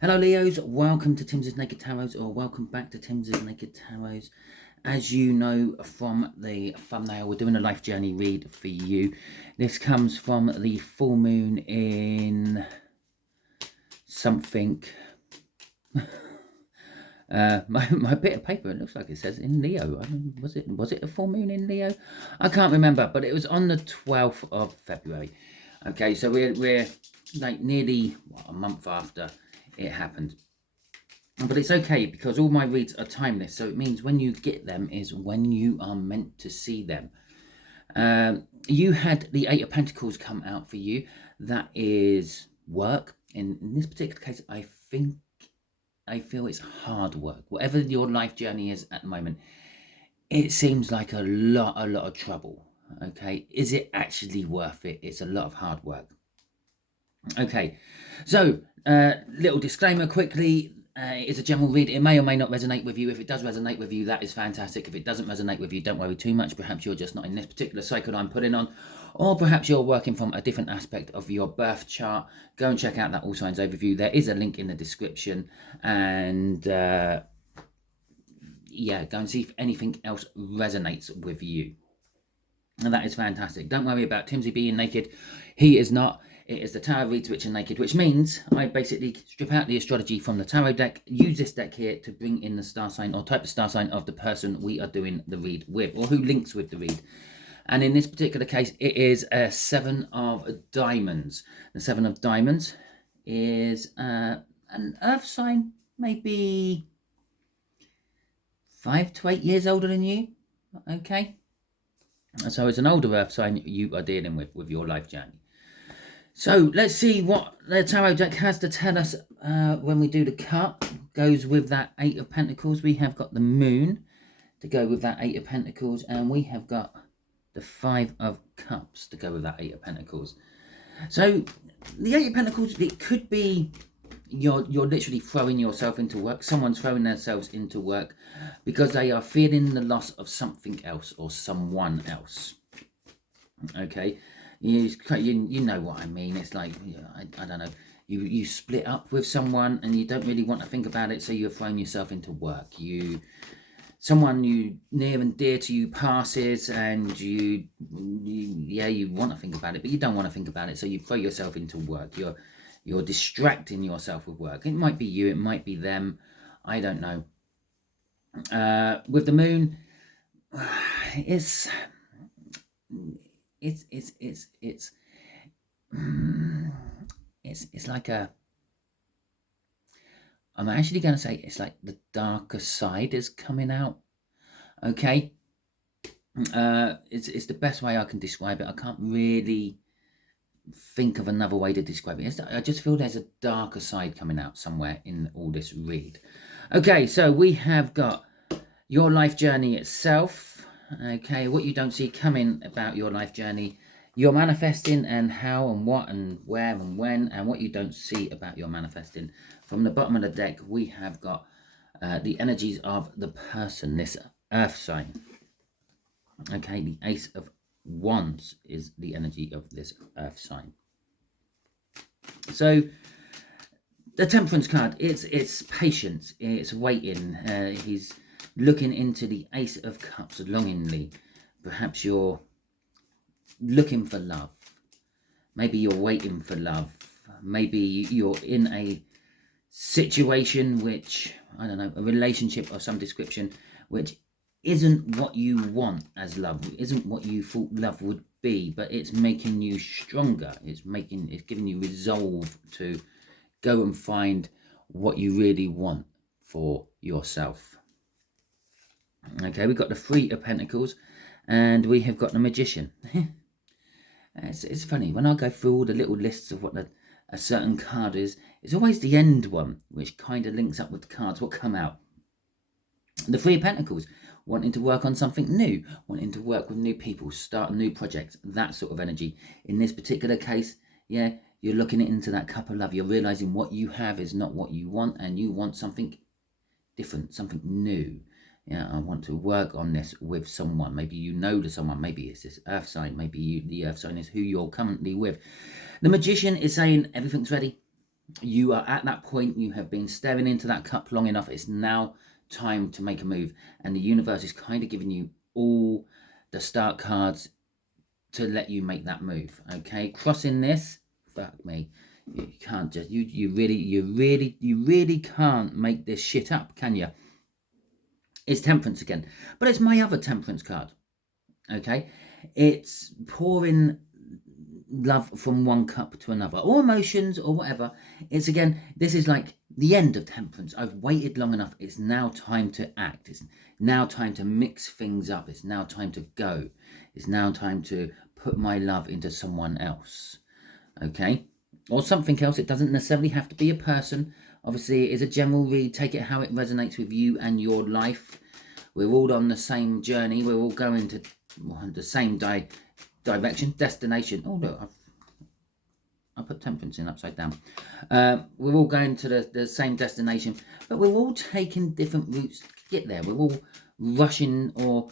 Hello Leos, welcome to Timsy Naked Tarot, or welcome back to Timsy Naked Tarot. As you know from the thumbnail, we're doing a life journey read for you. This comes from the full moon in something. My bit of paper, it looks like it says in Leo. I mean, was it a full moon in Leo? I can't remember, but it was on the 12th of February. Okay, so we're like nearly a month after it happened. But it's okay because all my reads are timeless. So it means when you get them is when you are meant to see them. You had the Eight of Pentacles come out for you. That is work. In this particular case, I feel it's hard work. Whatever your life journey is at the moment, it seems like a lot of trouble. Okay, is it actually worth it? It's a lot of hard work. Okay, so little disclaimer quickly. It's a general read. It may or may not resonate with you. If it does resonate with you, that is fantastic. If it doesn't resonate with you, don't worry too much. Perhaps you're just not in this particular cycle I'm putting on, or perhaps you're working from a different aspect of your birth chart. Go and check out that All Signs Overview. There is a link in the description, and yeah, go and see if anything else resonates with you. And that is fantastic. Don't worry about Timsy being naked. He is not. It is the tarot reads which are naked, which means I basically strip out the astrology from the tarot deck, use this deck here to bring in the star sign or type the star sign of the person we are doing the read with, or who links with the read. And in this particular case, it is a Seven of Diamonds. The Seven of Diamonds is an earth sign, maybe 5 to 8 years older than you. Okay. So it's an older earth sign you are dealing with your life journey. So let's see what the tarot deck has to tell us when we do the cut. Goes with that Eight of Pentacles. We have got the Moon to go with that Eight of Pentacles, and we have got the Five of Cups to go with that Eight of Pentacles. So the Eight of Pentacles, it could be you're literally throwing yourself into work. Someone's throwing themselves into work because they are feeling the loss of something else or someone else. Okay. You know what I mean. It's like, I don't know, you split up with someone and you don't really want to think about it, so you're throwing yourself into work. Someone you near and dear to you passes, and you want to think about it, but you don't want to think about it, so you throw yourself into work. You're distracting yourself with work. It might be you, it might be them, I don't know. With the Moon, it's like I'm actually going to say it's like the darker side is coming out. Okay. It's the best way I can describe it. I can't really think of another way to describe it. I just feel there's a darker side coming out somewhere in all this read. Okay, so we have got your life journey itself. Okay, what you don't see coming about your life journey, you're manifesting, and how and what and where and when, and what you don't see about your manifesting. From the bottom of the deck, we have got the energies of the person, this earth sign. Okay, the Ace of Wands is the energy of this earth sign. So the Temperance card, it's patience, it's waiting. He's looking into the Ace of Cups longingly. Perhaps you're looking for love. Maybe you're waiting for love. Maybe you're in a situation which, I don't know, a relationship of some description, which isn't what you want as love, isn't what you thought love would be, but it's making you stronger. It's giving you resolve to go and find what you really want for yourself. Okay, we've got the Three of Pentacles, and we have got the Magician. It's funny, when I go through all the little lists of what a certain card is, it's always the end one, which kind of links up with the cards what come out. The Three of Pentacles, wanting to work on something new, wanting to work with new people, start new projects, that sort of energy. In this particular case, yeah, you're looking into that cup of love. You're realizing what you have is not what you want, and you want something different, something new. Yeah, I want to work on this with someone. Maybe you know to someone. Maybe it's this earth sign. Maybe the earth sign is who you're currently with. The Magician is saying everything's ready. You are at that point. You have been staring into that cup long enough. It's now time to make a move. And the universe is kind of giving you all the start cards to let you make that move. Okay, crossing this, fuck me. You can't just you really can't make this shit up, can you? It's temperance again, but it's my other temperance card. Okay, it's pouring love from one cup to another, or emotions, or whatever. It's again, this is like the end of temperance. I've waited long enough. It's now time to act. It's now time to mix things up. It's now time to go. It's now time to put my love into someone else. Okay, or something else. It doesn't necessarily have to be a person. Obviously, it is a general read. Take it how it resonates with you and your life. We're all on the same journey. We're all going to the same direction, destination. Oh look, I put temperance in upside down. We're all going to the same destination, but we're all taking different routes to get there. We're all rushing or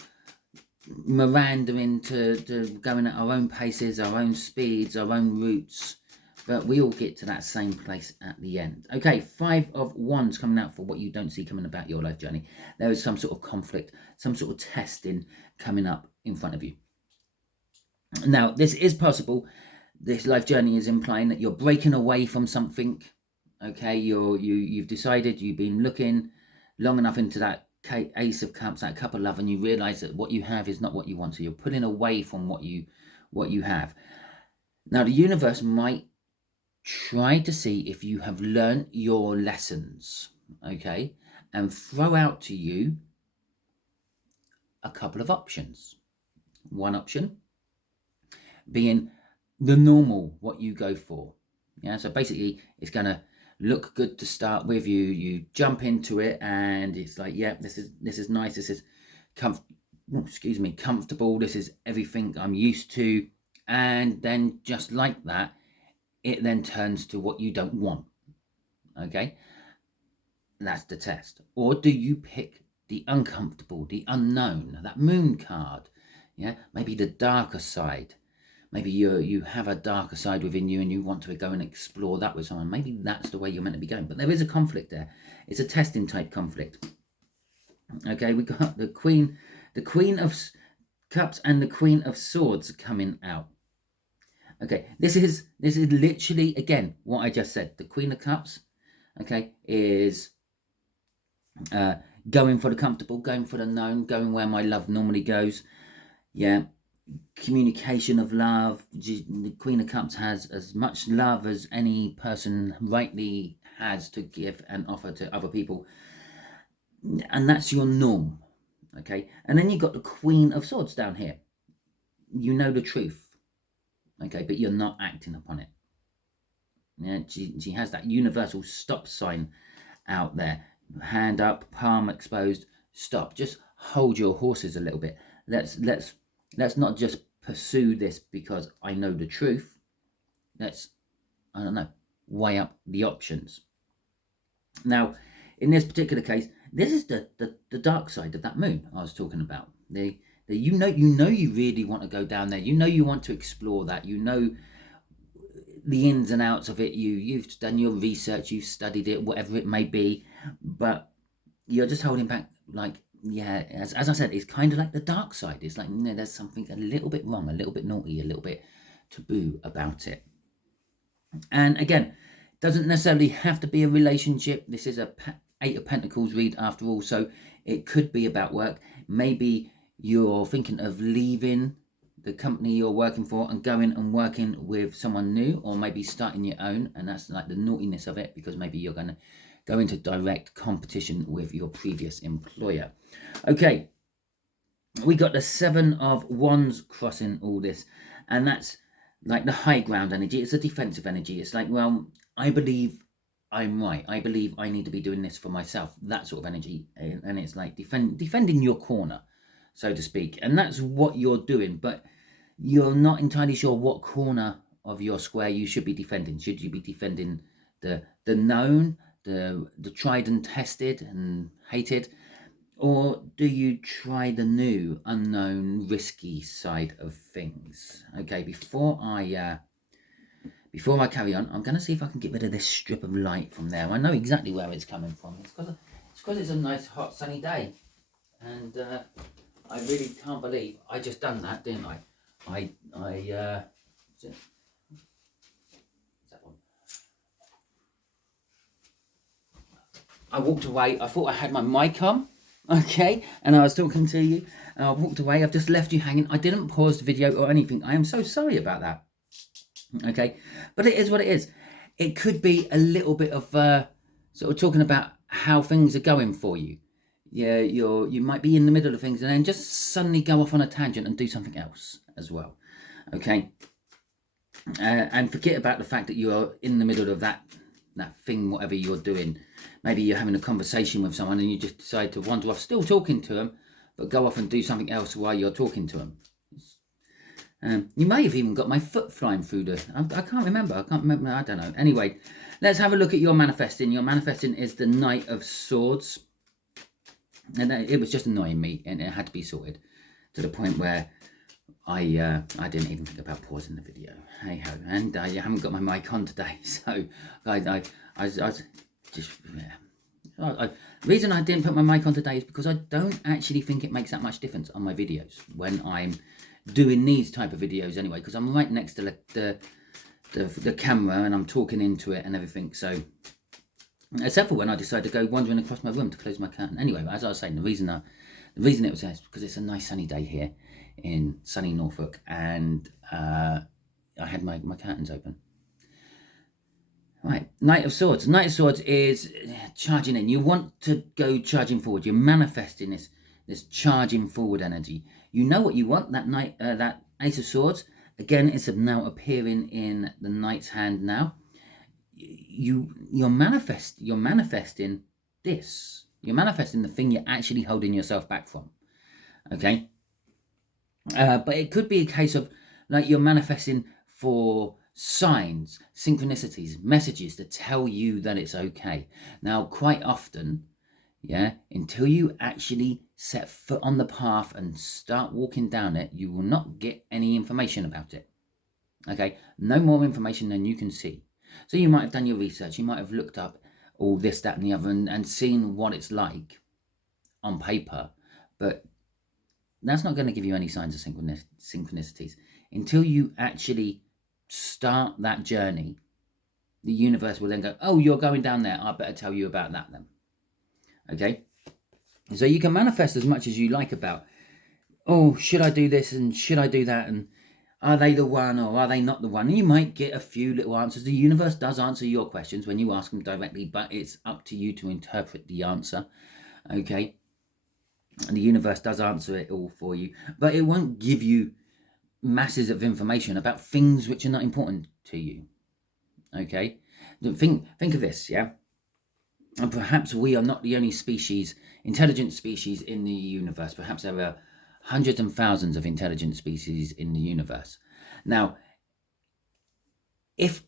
mirandering to going at our own paces, our own speeds, our own routes, but we all get to that same place at the end. Okay, 5 of Wands coming out for what you don't see coming about your life journey. There is some sort of conflict, some sort of testing coming up in front of you. Now, this is possible. This life journey is implying that you're breaking away from something. Okay, you've decided, you've been looking long enough into that Ace of Cups, that cup of love, and you realize that what you have is not what you want. So you're pulling away from what you have. Now, the universe might try to see if you have learned your lessons, okay, and throw out to you a couple of options. One option being the normal, what you go for. Yeah, so basically it's going to look good to start with. You jump into it and it's like, yeah, this is nice, this is comfortable, this is everything I'm used to. And then just like that, it then turns to what you don't want. Okay, that's the test. Or do you pick the uncomfortable, the unknown, that moon card? Yeah, maybe the darker side. Maybe you have a darker side within you and you want to go and explore that with someone. Maybe that's the way you're meant to be going. But there is a conflict there. It's a testing type conflict. Okay, we got the Queen of Cups and the Queen of Swords coming out. Okay, this is literally, again, what I just said. The Queen of Cups, okay, is going for the comfortable, going for the known, going where my love normally goes. Yeah, communication of love. The Queen of Cups has as much love as any person rightly has to give and offer to other people, and that's your norm. Okay, and then you've got the Queen of Swords down here. You know the truth, okay, but you're not acting upon it. Yeah, she has that universal stop sign out there, hand up, palm exposed, stop. Just hold your horses a little bit. Let's not just pursue this because I know the truth. Let's, I don't know, weigh up the options. Now, in this particular case, this is the dark side of that moon I was talking about. You know you really want to go down there. You know you want to explore that. You know the ins and outs of it. You've done your research. You've studied it, whatever it may be, but you're just holding back. Like, yeah, as I said, it's kind of like the dark side. It's like, there's something a little bit wrong, a little bit naughty, a little bit taboo about it. And again, doesn't necessarily have to be a relationship. This is a Eight of Pentacles read after all, so it could be about work. Maybe you're thinking of leaving the company you're working for and going and working with someone new, or maybe starting your own, and that's like the naughtiness of it, because maybe you're going to go into direct competition with your previous employer. Okay, we got the Seven of Wands crossing all this, and that's like the high ground energy. It's a defensive energy. It's like, well, I believe I'm right. I believe I need to be doing this for myself. That sort of energy. And it's like defending your corner, so to speak. And that's what you're doing. But you're not entirely sure what corner of your square you should be defending. Should you be defending the known, the tried and tested and hated? Or do you try the new, unknown, risky side of things? Okay, before I before I carry on, I'm going to see if I can get rid of this strip of light from there. I know exactly where it's coming from. It's because it's a nice hot sunny day, and I really can't believe I just done that, didn't I? Is that one? I walked away. I thought I had my mic on, okay, and I was talking to you, and I walked away. I've just left you hanging. I didn't pause the video or anything. I am so sorry about that. Okay, but it is what it is. It could be a little bit of sort of talking about how things are going for you. Yeah, you might be in the middle of things and then just suddenly go off on a tangent and do something else as well. Okay, and forget about the fact that you're in the middle of that thing, whatever you're doing. Maybe you're having a conversation with someone and you just decide to wander off, still talking to them, but go off and do something else while you're talking to them. You may have even got my foot flying through the... I can't remember. I don't know. Anyway, let's have a look at your manifesting. Your manifesting is the Knight of Swords. And it was just annoying me, and it had to be sorted to the point where I didn't even think about pausing the video. Hey ho, and you haven't got my mic on today, so I just... The reason I didn't put my mic on today is because I don't actually think it makes that much difference on my videos when I'm doing these type of videos anyway, because I'm right next to the camera and I'm talking into it and everything. So except for when I decide to go wandering across my room to close my curtain. Anyway, as I was saying, the reason it was there is because it's a nice sunny day here in sunny Norfolk, and I had my curtains open. Right, Knight of Swords. Knight of Swords is charging in. You want to go charging forward. You're manifesting this charging forward energy. You know what you want. That Ace of Swords. Again, it's now appearing in the Knight's hand now. You're manifesting this. You're manifesting the thing you're actually holding yourself back from. Okay. But it could be a case of like you're manifesting for signs, synchronicities, messages to tell you that it's okay. Now, quite often, yeah, until you actually set foot on the path and start walking down it, you will not get any information about it. Okay, no more information than you can see. So you might have done your research, you might have looked up all this, that, and the other, and seen what it's like on paper, but that's not going to give you any signs of synchronicities. Until you actually start that journey, the universe will then go, oh, you're going down there, I better tell you about that then. Okay, so you can manifest as much as you like about, oh, should I do this and should I do that, and are they the one or are they not the one? And you might get a few little answers. The universe does answer your questions when you ask them directly, but it's up to you to interpret the answer. Okay, and the universe does answer it all for you, but it won't give you masses of information about things which are not important to you. Okay, think of this, yeah. And perhaps we are not the only species, intelligent species in the universe. Perhaps there are hundreds and thousands of intelligent species in the universe. Now, if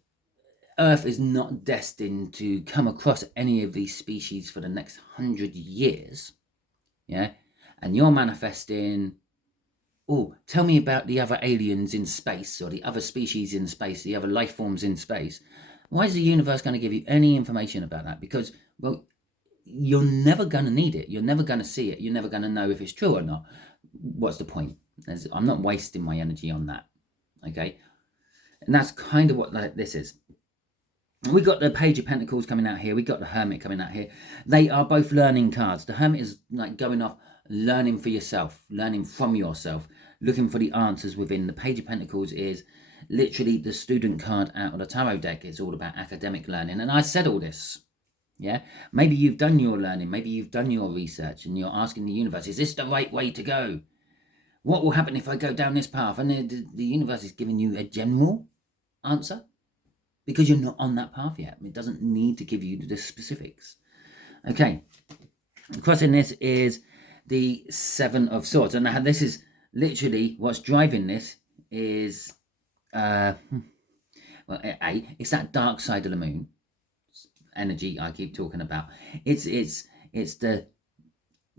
Earth is not destined to come across any of these species for the next 100 years, yeah, and you're manifesting, oh, tell me about the other aliens in space, or the other species in space, the other life forms in space. Why is the universe going to give you any information about that? Because, well, you're never going to need it. You're never going to see it. You're never going to know if it's true or not. What's the point? I'm not wasting my energy on that. Okay? And that's kind of what this is. We got the Page of Pentacles coming out here. We got the Hermit coming out here. They are both learning cards. The Hermit is like going off, learning for yourself, learning from yourself, looking for the answers within. The Page of Pentacles is literally the student card out of the tarot deck. It's all about academic learning. And I said all this. Yeah, maybe you've done your learning, maybe you've done your research, and you're asking the universe, is this the right way to go? What will happen if I go down this path? And the universe is giving you a general answer because you're not on that path yet. It doesn't need to give you the specifics. Okay, crossing this is the Seven of Swords, and now this is literally what's driving this is, well, it's that dark side of the moon energy I keep talking about. It's the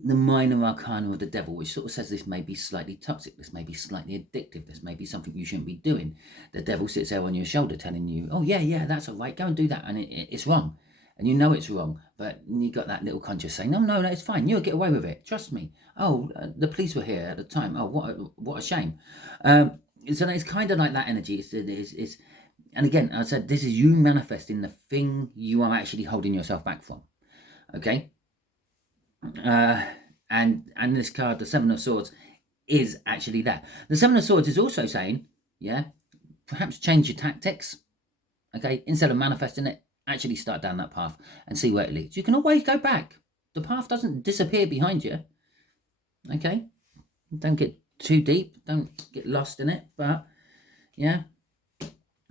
the minor arcana of the devil, which sort of says this may be slightly toxic, this may be slightly addictive, this may be something you shouldn't be doing. The devil sits there on your shoulder telling you, oh yeah, that's all right, go and do that, and it's wrong. And you know it's wrong, but you got that little conscience saying, no, it's fine, you'll get away with it, trust me. Oh, the police were here at the time, oh, what a shame. So it's kind of like that energy. It's and again, I said, this is you manifesting the thing you are actually holding yourself back from, okay? And this card, the Seven of Swords, is actually that. The Seven of Swords is also saying, yeah, perhaps change your tactics. Okay, instead of manifesting it, actually start down that path and see where it leads. You can always go back. The path doesn't disappear behind you. Okay, don't get too deep. Don't get lost in it. But yeah,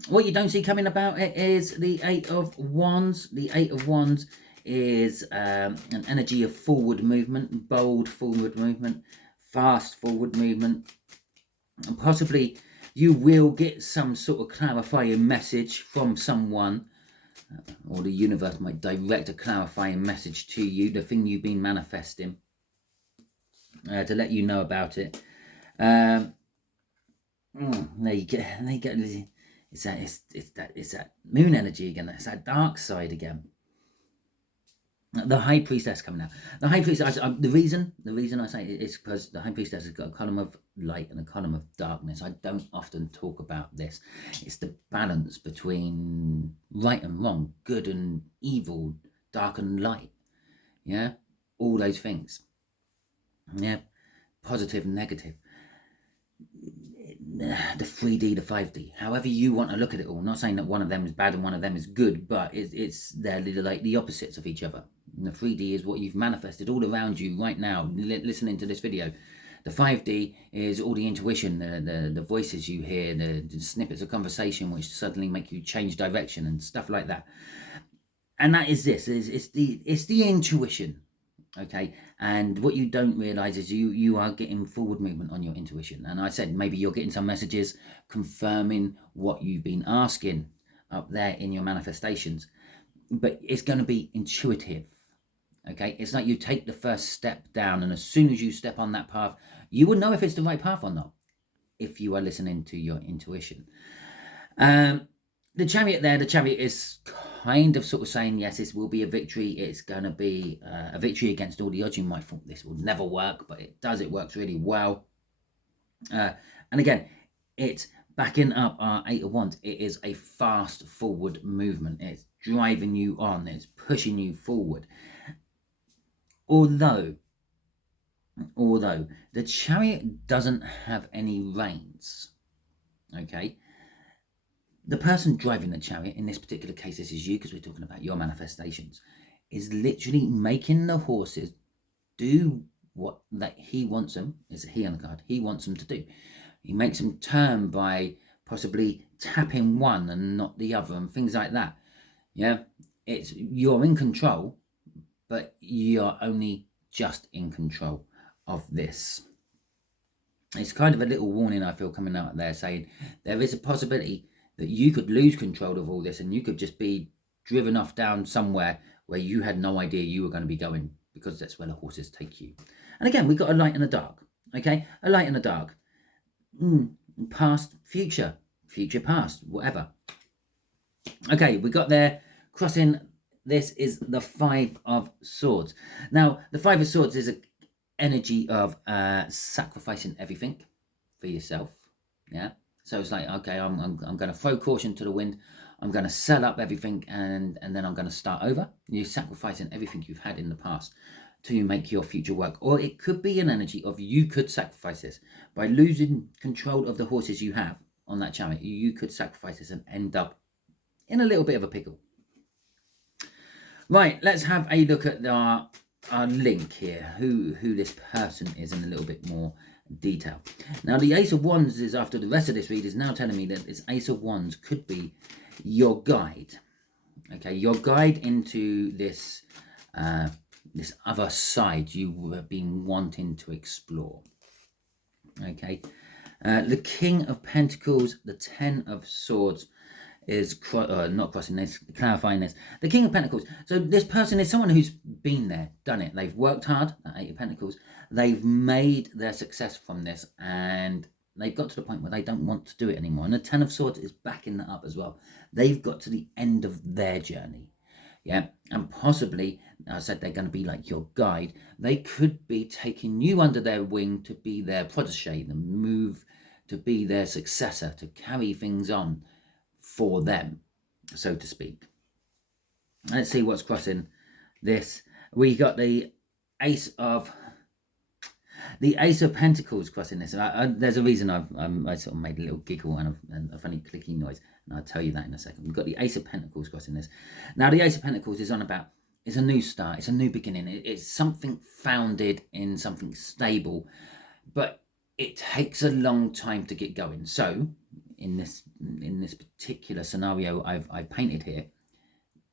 what you don't see coming about it is the Eight of Wands. The Eight of Wands is an energy of forward movement, bold forward movement, fast forward movement. And possibly you will get some sort of clarifying message from someone, or the universe might direct a clarifying message to you, the thing you've been manifesting, to let you know about it. There you go. It's that moon energy again. It's that dark side again. The High Priestess coming out. The High Priestess. The reason I say it is because the High Priestess has got a column of light and a column of darkness. I don't often talk about this. It's the balance between right and wrong, good and evil, dark and light. Yeah, all those things. Yeah, positive and negative. The 3D, the 5D, however you want to look at it all. I'm not saying that one of them is bad and one of them is good, but they're like the opposites of each other. And the 3D is what you've manifested all around you right now, listening to this video. The 5D is all the intuition, the voices you hear, the snippets of conversation which suddenly make you change direction and stuff like that. And that is this. It's the intuition. Okay, and what you don't realize is you are getting forward movement on your intuition. And I said maybe you're getting some messages confirming what you've been asking up there in your manifestations, but it's going to be intuitive. Okay, it's like you take the first step down, and as soon as you step on that path, you will know if it's the right path or not, if you are listening to your intuition. The Chariot there, the Chariot is kind of sort of saying, yes, this will be a victory. It's going to be a victory against all the odds. You might think this will never work, but it does. It works really well. And again, it's backing up our Eight of Wands. It is a fast forward movement. It's driving you on. It's pushing you forward. Although the Chariot doesn't have any reins, okay? The person driving the chariot, in this particular case, this is you because we're talking about your manifestations, is literally making the horses do what that he wants them, is he on the card, he wants them to do. He makes them turn by possibly tapping one and not the other and things like that. Yeah, you're in control, but you're only just in control of this. It's kind of a little warning I feel coming out there saying there is a possibility that you could lose control of all this and you could just be driven off down somewhere where you had no idea you were going to be going, because that's where the horses take you. And again, we've got a light and a dark, okay? A light and a dark. Past, future, past, whatever. Okay, we got there, crossing. This is the Five of Swords. Now, the Five of Swords is an energy of sacrificing everything for yourself, yeah? So it's like, okay, I'm going to throw caution to the wind. I'm going to sell up everything and then I'm going to start over. You're sacrificing everything you've had in the past to make your future work. Or it could be an energy of you could sacrifice this. By losing control of the horses you have on that chariot, you could sacrifice this and end up in a little bit of a pickle. Right, let's have a look at our link here, who this person is in a little bit more detail. Now, the Ace of Wands is, after the rest of this read, is now telling me that this Ace of Wands could be your guide. Okay, your guide into this this other side you have been wanting to explore. Okay, the King of Pentacles, the Ten of Swords is not crossing this, clarifying this. The King of Pentacles. So this person is someone who's been there, done it. They've worked hard, that Eight of Pentacles. They've made their success from this, and they've got to the point where they don't want to do it anymore. And the Ten of Swords is backing that up as well. They've got to the end of their journey. Yeah, and possibly, I said they're going to be like your guide. They could be taking you under their wing to be their protege, the move to be their successor, to carry things on for them, so to speak. Let's see what's crossing this. We got the Ace of Pentacles crossing this. There's a reason I sort of made a little giggle and a funny clicking noise, and I'll tell you that in a second. We've got the Ace of Pentacles crossing this. Now, the Ace of Pentacles is on about, it's a new start, it's a new beginning, it's something founded in something stable, but it takes a long time to get going. So, in this particular scenario I've painted here,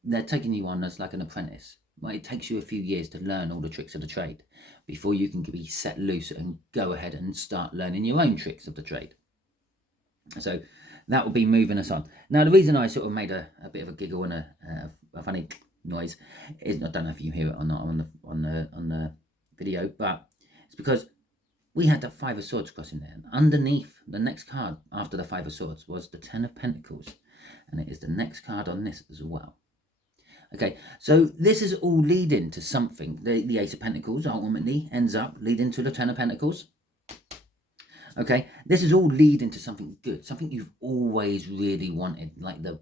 they're taking you on as like an apprentice. Well, it takes you a few years to learn all the tricks of the trade before you can be set loose and go ahead and start learning your own tricks of the trade. So that will be moving us on. Now, the reason I sort of made a bit of a giggle and a funny noise is, I don't know if you hear it or not on the video, but it's because we had the Five of Swords crossing there. And underneath, the next card after the Five of Swords was the Ten of Pentacles, and it is the next card on this as well. Okay, so this is all leading to something. The Ace of Pentacles ultimately ends up leading to the Ten of Pentacles. Okay, this is all leading to something good, something you've always really wanted, like the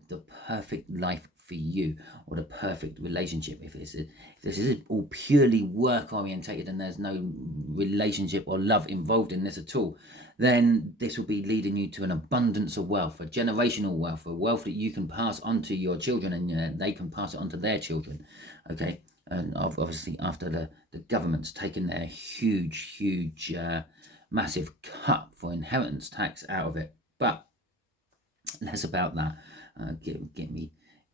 perfect life for you, or the perfect relationship. If this is all purely work orientated and there's no relationship or love involved in this at all, then this will be leading you to an abundance of wealth, a generational wealth, a wealth that you can pass on to your children, and they can pass it on to their children. Okay, and obviously after the government's taken their huge massive cut for inheritance tax out of it. But less about that.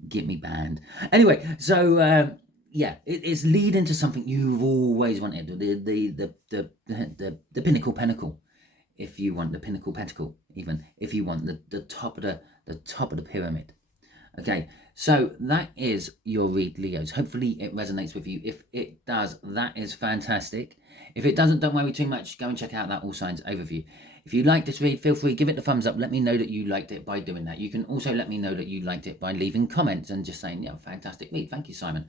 Get me banned. Anyway, so yeah, it's leading to something you've always wanted. The pinnacle pentacle, if you want the pinnacle pentacle, even if you want the top of the pyramid. Okay, so that is your read, Leos. Hopefully it resonates with you. If it does, that is fantastic. If it doesn't, don't worry too much. Go and check out that All Signs overview. If you like this read, feel free, give it the thumbs up. Let me know that you liked it by doing that. You can also let me know that you liked it by leaving comments and just saying, yeah, fantastic read. Thank you, Simon.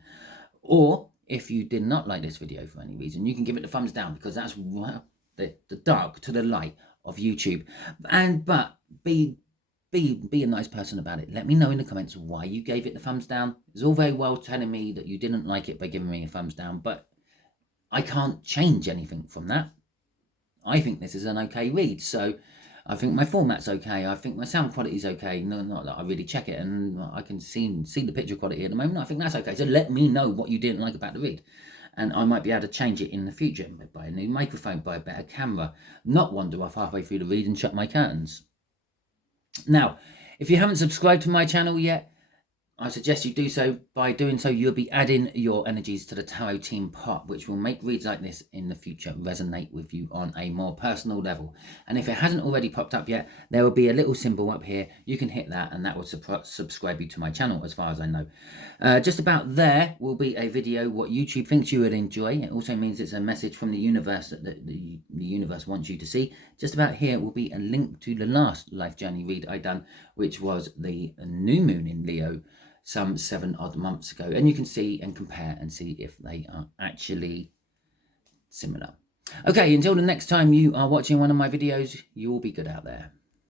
Or if you did not like this video for any reason, you can give it the thumbs down, because that's the dark to the light of YouTube. But be a nice person about it. Let me know in the comments why you gave it the thumbs down. It's all very well telling me that you didn't like it by giving me a thumbs down, but I can't change anything from that. I think this is an okay read, so I think my format's okay. I think my sound quality is okay. No, not that I really check it, and I can see the picture quality at the moment. I think that's okay. So let me know what you didn't like about the read, and I might be able to change it in the future. Buy a new microphone, buy a better camera, not wander off halfway through the read and shut my curtains. Now, if you haven't subscribed to my channel yet, I suggest you do so. By doing so, you'll be adding your energies to the Tarot Team pot, which will make reads like this in the future resonate with you on a more personal level. And if it hasn't already popped up yet, there will be a little symbol up here. You can hit that, and that will subscribe you to my channel, as far as I know. Just about there will be a video what YouTube thinks you would enjoy. It also means it's a message from the universe that the universe wants you to see. Just about here will be a link to the last life journey read I done, which was the new moon in Leo, some 7 odd months ago, and you can see and compare and see if they are actually similar. Okay, until the next time you are watching one of my videos, you will be good out there.